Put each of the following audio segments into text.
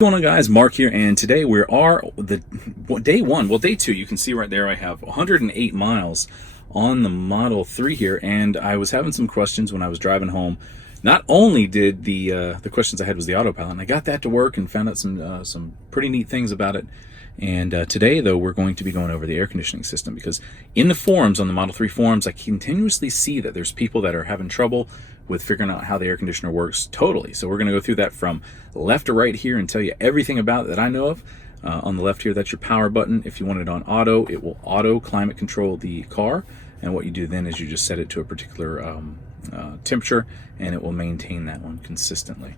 What's going on, guys? Mark here, and today we are day two. You can see right there I have 108 miles on the Model 3 here, and I was having some questions when I was driving home. Not only did the questions I had was the autopilot, and I got that to work and found out some pretty neat things about it. And today, though, we're going to be going over the air conditioning system, because in the forums, on the Model 3 forums, I continuously see that there's people that are having trouble with figuring out how the air conditioner works totally. So we're going to go through that from left to right here and tell you everything about it that I know of. On the left here, that's your power button. If you want it on auto, it will auto climate control the car. And what you do then is you just set it to a particular temperature, and it will maintain that one consistently.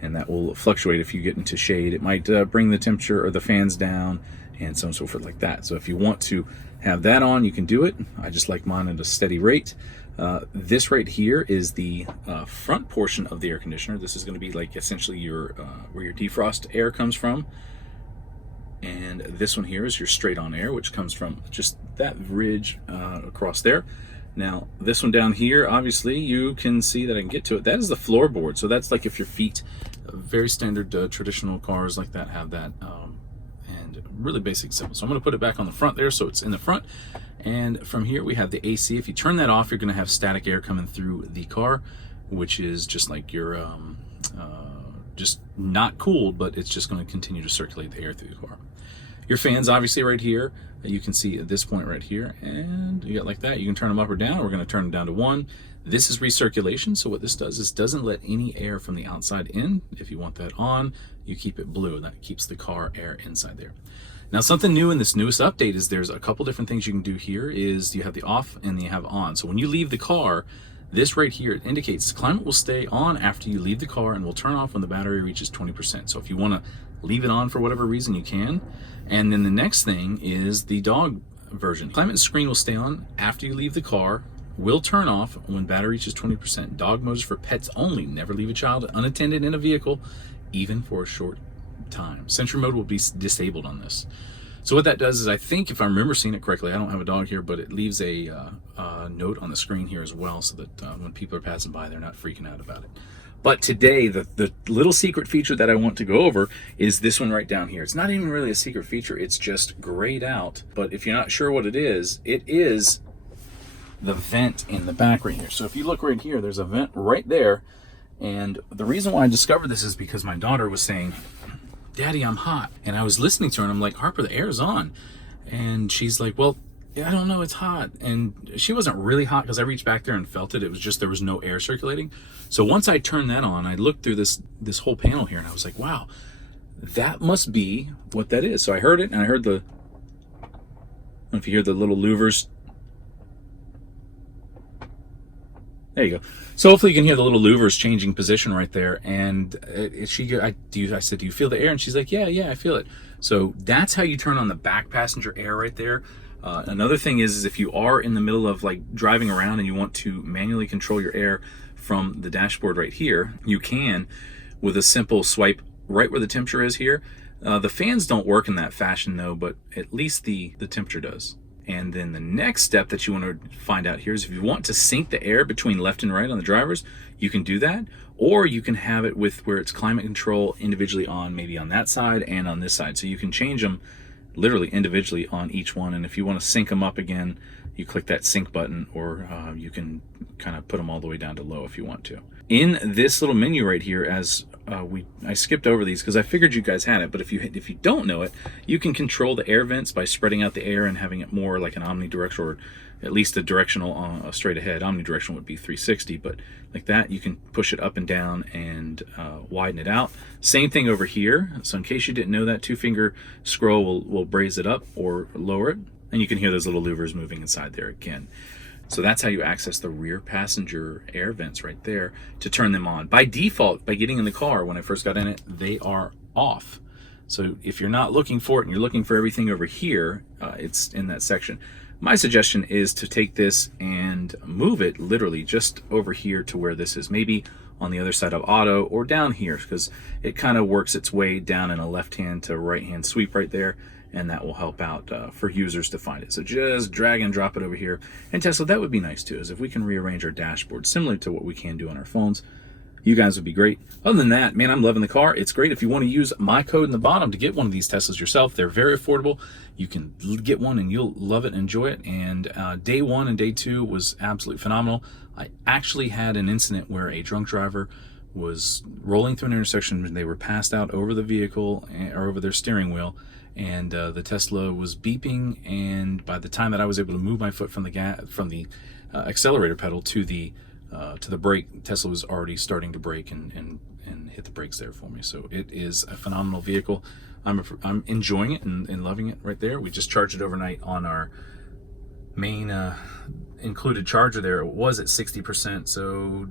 And that will fluctuate if you get into shade. It might bring the temperature or the fans down, and so on and so forth like that. So if you want to have that on, you can do it. I just like mine at a steady rate. This right here is the front portion of the air conditioner. This is going to be like essentially your where your defrost air comes from. And this one here is your straight on air, which comes from just that ridge across there. Now, this one down here, obviously, you can see that I can get to it. That is the floorboard. So that's like if your feet, very standard traditional cars like that have that, and really basic simple. So I'm going to put it back on the front there so it's in the front. And from here, we have the AC. If you turn that off, you're going to have static air coming through the car, which is just like your, just not cooled, but it's just going to continue to circulate the air through the car. Your fans, obviously, right here. You can see at this point right here, and you got like that. You can turn them up or down. We're going to turn them down to 1. This is recirculation. So what this does is doesn't let any air from the outside in. If you want that on, you keep it blue. That keeps the car air inside there. Now, something new in this newest update is there's a couple different things you can do here. Is you have the off and you have on. So when you leave the car, this right here indicates climate will stay on after you leave the car and will turn off when the battery reaches 20%. So if you want to leave it on for whatever reason, you can. And then the next thing is the dog version. Climate screen will stay on after you leave the car, will turn off when battery reaches 20%. Dog mode is for pets only. Never leave a child unattended in a vehicle, even for a short time. Sentry mode will be disabled on this. So what that does is, I think if I remember seeing it correctly, I don't have a dog here, but it leaves a note on the screen here as well, so that when people are passing by, they're not freaking out about it. But today, the little secret feature that I want to go over is this one right down here. It's not even really a secret feature, it's just grayed out. But if you're not sure what it is the vent in the back right here. So if you look right here, there's a vent right there. And the reason why I discovered this is because my daughter was saying, "Daddy, I'm hot." And I was listening to her, and I'm like, "Harper, the air's on." And she's like, "Well, I don't know, it's hot." And she wasn't really hot because I reached back there and felt it. It was just there was no air circulating. So once I turned that on, I looked through this whole panel here, and I was like, wow, that must be what that is. So I heard it, and I heard I don't know if you hear the little louvers. There you go. So hopefully you can hear the little louvers changing position right there. And I said, "Do you feel the air?" And she's like, yeah, I feel it. So that's how you turn on the back passenger air right there. Another thing is if you are in the middle of like driving around and you want to manually control your air from the dashboard right here, you can with a simple swipe right where the temperature is here. The fans don't work in that fashion though, but at least the temperature does. And then the next step that you want to find out here is if you want to sync the air between left and right on the drivers, you can do that. Or you can have it with where it's climate control individually on maybe on that side and on this side. So you can change them literally individually on each one. And if you want to sync them up again, you click that sync button, or you can kind of put them all the way down to low if you want to. In this little menu right here, as I skipped over these because I figured you guys had it, but if you don't know it, you can control the air vents by spreading out the air and having it more like an omnidirectional, or at least a directional straight ahead. Omnidirectional would be 360, but like that, you can push it up and down and widen it out. Same thing over here. So in case you didn't know that, 2-finger scroll will raise it up or lower it, and you can hear those little louvers moving inside there again. So that's how you access the rear passenger air vents right there to turn them on. By default, by getting in the car, when I first got in it, they are off. So if you're not looking for it and you're looking for everything over here, it's in that section. My suggestion is to take this and move it literally just over here to where this is, maybe on the other side of auto or down here, because it kind of works its way down in a left hand to right hand sweep right there. And that will help out for users to find it. So just drag and drop it over here. And Tesla, that would be nice too, is if we can rearrange our dashboard similar to what we can do on our phones. you guys would be great. Other than that, man, I'm loving the car. It's great if you want to use my code in the bottom to get one of these Teslas yourself. They're very affordable. You can get one and you'll love it and enjoy it. And day one and day two was absolutely phenomenal. I actually had an incident where a drunk driver was rolling through an intersection and they were passed out over the vehicle or over their steering wheel, and the Tesla was beeping, and by the time that I was able to move my foot from the accelerator pedal to the brake, Tesla was already starting to brake and hit the brakes there for me. So it is a phenomenal vehicle. I'm enjoying it and loving it right there. We just charged it overnight on our main included charger there. It was at 60%, so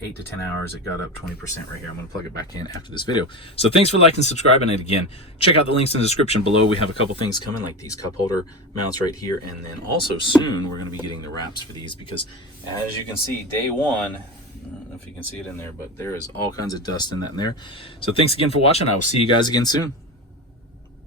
8 to 10 hours it got up 20% right here. I'm going to plug it back in after this video. So thanks for liking and subscribing, and again, check out the links in the description below. We have a couple things coming, like these cup holder mounts right here, and then also soon we're going to be getting the wraps for these, because as you can see, day one, I don't know if you can see it in there, but there is all kinds of dust in that in there. So thanks again for watching. I will see you guys again soon.